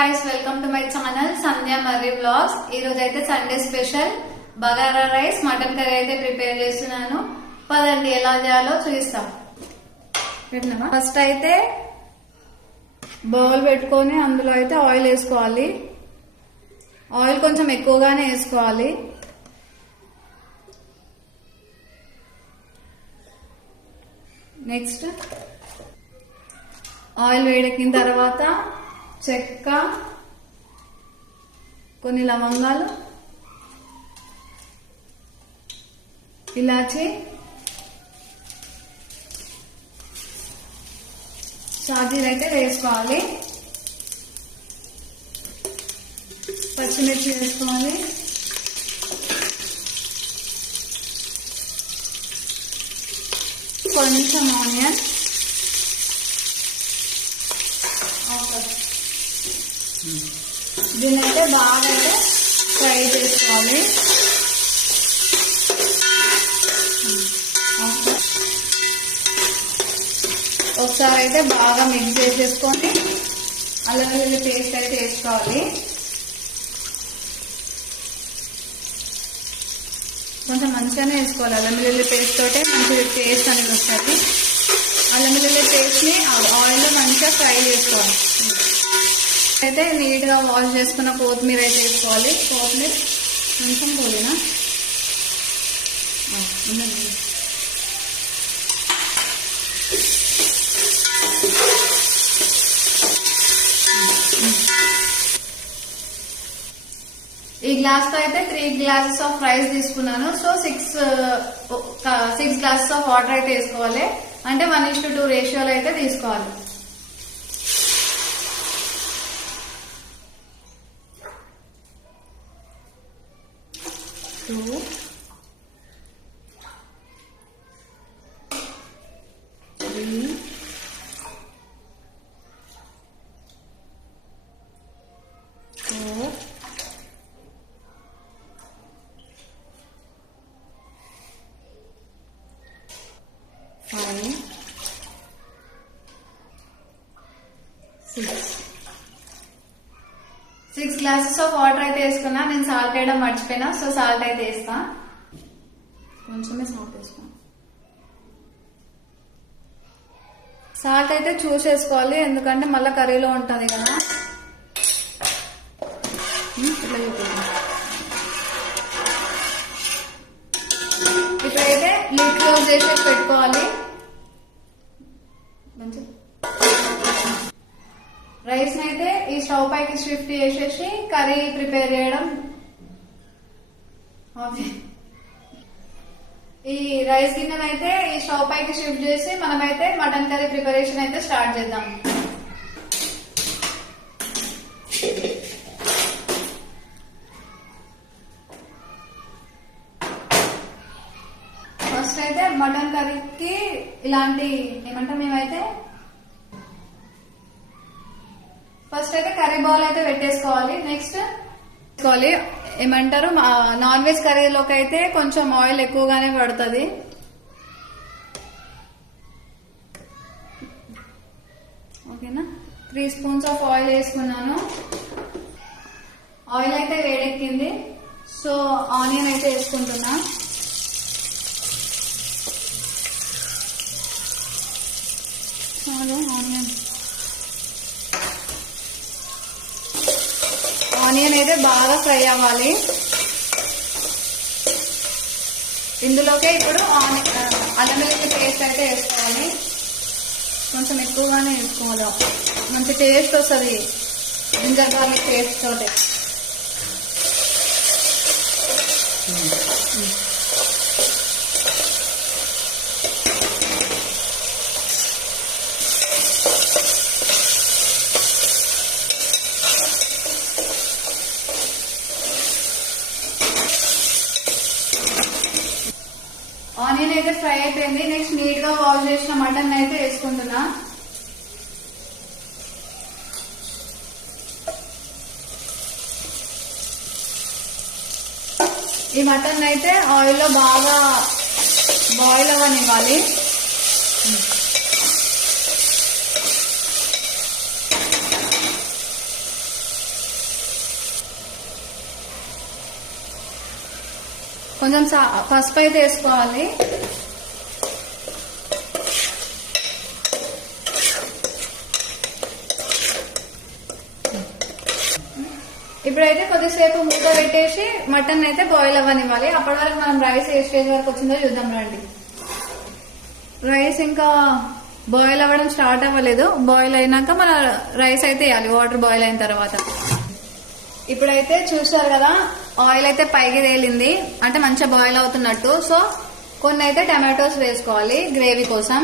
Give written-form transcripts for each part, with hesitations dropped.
Guys, welcome to my channel Sandhya Marri blogs. ఈ రోజు అయితే Sunday special bagara rice mutton curry అయితే ప్రిపేర్ చేస్తున్నాను. పదండి ఎలా చేయాలో చూపిస్తాం. ఫస్ట్ అయితే బౌల్ పెట్టుకొని అందులో అయితే ఆయిల్ వేసుకోవాలి. ఆయిల్ కొంచెం ఎక్కువగానే వేసుకోవాలి. నెక్స్ట్ ఆయిల్ వేడెక్కిన తర్వాత చెక్క, కొన్ని లవంగాలు, ఇలాచి, షాజీరా అయితే వేసుకోవాలి. పచ్చిమిర్చి వేసుకోవాలి. కొంచెం ఆనియన్, దీన్ని అయితే బాగా అయితే ఫ్రై చేసుకోవాలి. ఒకసారి అయితే బాగా మిక్స్ చేసేసుకొని అల్లం వెల్లుల్లి పేస్ట్ అయితే వేసుకోవాలి. కొంచెం మంచిగానే వేసుకోవాలి. అల్లం వెల్లుల్లి పేస్ట్ తోటే మంచిగా టేస్ట్ అనేది వస్తుంది. అల్లం వెల్లుల్లి పేస్ట్ని ఆయిల్లో మంచిగా ఫ్రై చేసుకోవాలి. అయితే నీట్గా వాష్ చేసుకున్న కొత్తిమీర అయితే వేసుకోవాలి. కొత్తిమీర కొంచెం పోయినా ఈ గ్లాస్ తో అయితే 3 గ్లాసెస్ ఆఫ్ రైస్ తీసుకున్నాను. సో 6 గ్లాసెస్ ఆఫ్ వాటర్ అయితే వేసుకోవాలి. అంటే 1:2 రేషియోలో అయితే తీసుకోవాలి. సిక్స్ గ్లాసెస్ ఆఫ్ వాటర్ అయితే వేసుకున్నా. నేను సాల్ట్ వేయడం మర్చిపోయినా, సో సాల్ట్ అయితే వేస్తా. కొంచెమే సాల్ట్ వేసుకున్నా. సాల్ట్ అయితే చూసేసుకోవాలి, ఎందుకంటే మళ్ళీ కర్రీలో ఉంటుంది కదా. ఇప్పుడైతే లిడ్ క్లోజ్ చేసి పెట్టుకోవాలి. రైస్ అయితే ఈ స్టవ్ పైకి షిఫ్ట్ చేసేసి కర్రీ ప్రిపేర్ చేయడం. ఈ రైస్ గిన్నెను అయితే ఈ స్టవ్ పైకి షిఫ్ట్ చేసి మనమైతే మటన్ కర్రీ ప్రిపరేషన్ అయితే స్టార్ట్ చేద్దాం. ఫస్ట్ అయితే మటన్ కర్రీకి ఇలాంటి ఏమంటాం మేమైతే ఫస్ట్ అయితే కర్రీ బౌల్ అయితే పెట్టేసుకోవాలి. నెక్స్ట్ ఏమంటారు, నాన్ వెజ్ కర్రీలోకి అయితే కొంచెం ఆయిల్ ఎక్కువగానే పడుతుంది. ఓకేనా. 3 స్పూన్స్ ఆఫ్ ఆయిల్ వేసుకున్నాను. ఆయిల్ అయితే వేడెక్కింది. సో ఆనియన్ అయితే వేసుకుంటున్నా. ఆనియన్ అయితే బాగా ఫ్రై అవ్వాలి. ఇందులోకే ఇప్పుడు అల్లం వెల్లుల్లి పేస్ట్ అయితే వేసుకోవాలి. కొంచెం ఎక్కువగానే వేసుకోవాలి. మంచి టేస్ట్ వస్తుంది జింజర్ గార్లిక్ పేస్ట్ తోటి. ఆనియన్ అయితే ఫ్రై అయిపోయింది. నెక్స్ట్ నీట్ గా వాష్ చేసిన మటన్ అయితే వేసుకుంటున్నా. ఈ మటన్ అయితే ఆయిల్లో బాగా బాయిల్ అవ్వనివ్వాలి. కొంచెం పసుపు అయితే వేసుకోవాలి. ఇప్పుడైతే కొద్దిసేపు మూత పెట్టేసి మటన్ అయితే బాయిల్ అవ్వనివ్వాలి. అప్పటి వరకు మనం రైస్ ఏ స్టేజ్ వరకు వచ్చిందో చూద్దాం రండి. రైస్ ఇంకా బాయిల్ అవ్వడం స్టార్ట్ అవ్వలేదు. బాయిల్ అయినాక మన రైస్ అయితే వేయాలి వాటర్ బాయిల్ అయిన తర్వాత. ఇప్పుడైతే చూసారు కదా ఆయిల్ అయితే పైకి తేలింది, అంటే మంచిగా బాయిల్ అవుతున్నట్టు. సో కొన్ని అయితే టమాటోస్ వేసుకోవాలి గ్రేవీ కోసం.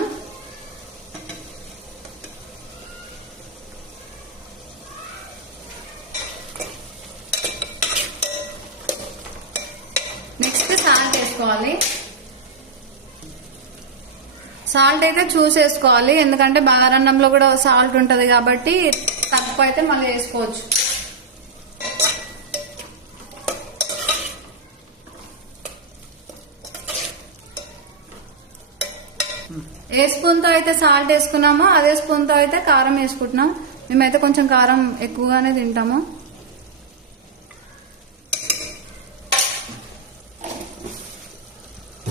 నెక్స్ట్ సాల్ట్ వేసుకోవాలి. సాల్ట్ అయితే చూసేసుకోవాలి, ఎందుకంటే బగారన్నంలో కూడా సాల్ట్ ఉంటది కాబట్టి తక్కువ అయితే మళ్ళీ వేసుకోవచ్చు. ఏ స్పూన్ తో అయితే సాల్ట్ వేసుకున్నామో అదే స్పూన్ తో అయితే కారం వేసుకుంటున్నాం. మేమైతే కొంచెం కారం ఎక్కువగానే తింటాము.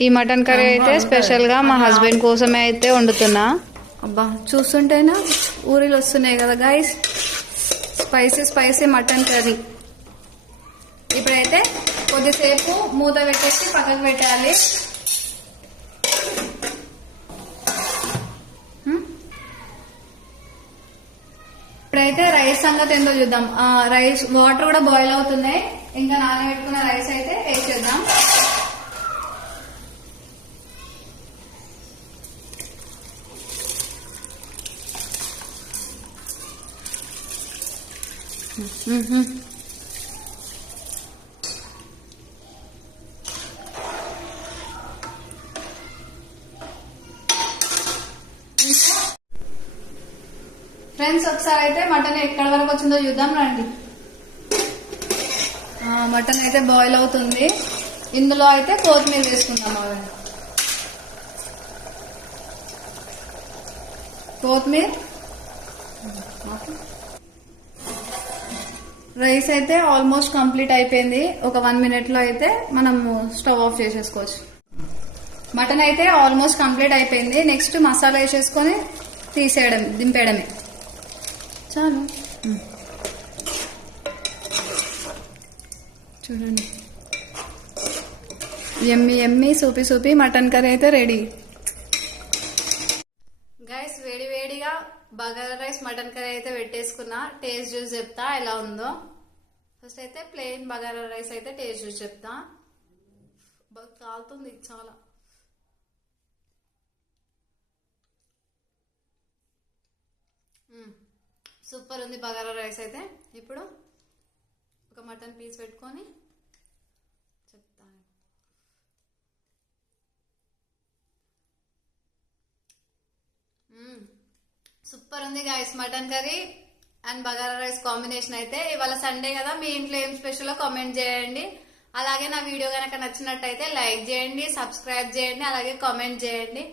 ఈ మటన్ కర్రీ అయితే స్పెషల్ గా మా హస్బెండ్ కోసమే అయితే వండుతున్నా. అబ్బా చూస్తుంటేనా ఊరిలో వస్తున్నాయి కదా guys, spicy spicy mutton curry. ఇప్పుడైతే కొద్దిసేపు మూత పెట్టేసి పక్కకు పెట్టాలి. ఇప్పుడైతే రైస్ సంగతి ఏందో చూద్దాం. రైస్ వాటర్ కూడా బాయిల్ అవుతున్నాయి. ఇంకా నానబెట్టుకున్న రైస్ అయితే వేసేద్దాం. ఫ్రెండ్స్ ఒకసారి అయితే మటన్ ఎక్కడి వరకు వచ్చిందో చూద్దాం రండి. మటన్ అయితే బాయిల్ అవుతుంది. ఇందులో అయితే కొత్తిమీర వేసుకుందాం. అవండి కొత్తిమీర. రైస్ అయితే ఆల్మోస్ట్ కంప్లీట్ అయిపోయింది. ఒక 1 minute లో అయితే మనం స్టవ్ ఆఫ్ చేసేసుకోవచ్చు. మటన్ అయితే ఆల్మోస్ట్ కంప్లీట్ అయిపోయింది. నెక్స్ట్ మసాలా వేసేసుకొని తీసేయడం, దింపేయడమే. చాలు చూడండి, ఎమ్మి ఎమ్మి సూపి సూపి మటన్ కర్రీ అయితే రెడీ. గైస్ వేడి వేడిగా బగారా రైస్ మటన్ కర్రీ అయితే పెట్టేసుకున్నా. టేస్ట్ చూసి చెప్తా ఎలా ఉందో. ఫస్ట్ అయితే ప్లెయిన్ బగారా రైస్ అయితే టేస్ట్ చూసి చెప్తా. కాలుతుంది చాలా. సూపర్ ఉంది బగారా రైస్ అయితే. ఇప్పుడు ఒక మటన్ పీస్ పెట్టుకొని చెప్తాను. సూపర్ ఉంది guys mutton curry and bagara rice combination అయితే. ఇవాళ సండే కదా, మీ ఇంట్లో ఏం స్పెషల్ కామెంట్ చేయండి. అలాగే నా వీడియో కనుక నచ్చినట్టయితే లైక్ చేయండి, సబ్స్క్రైబ్ చేయండి, అలాగే కామెంట్ చేయండి.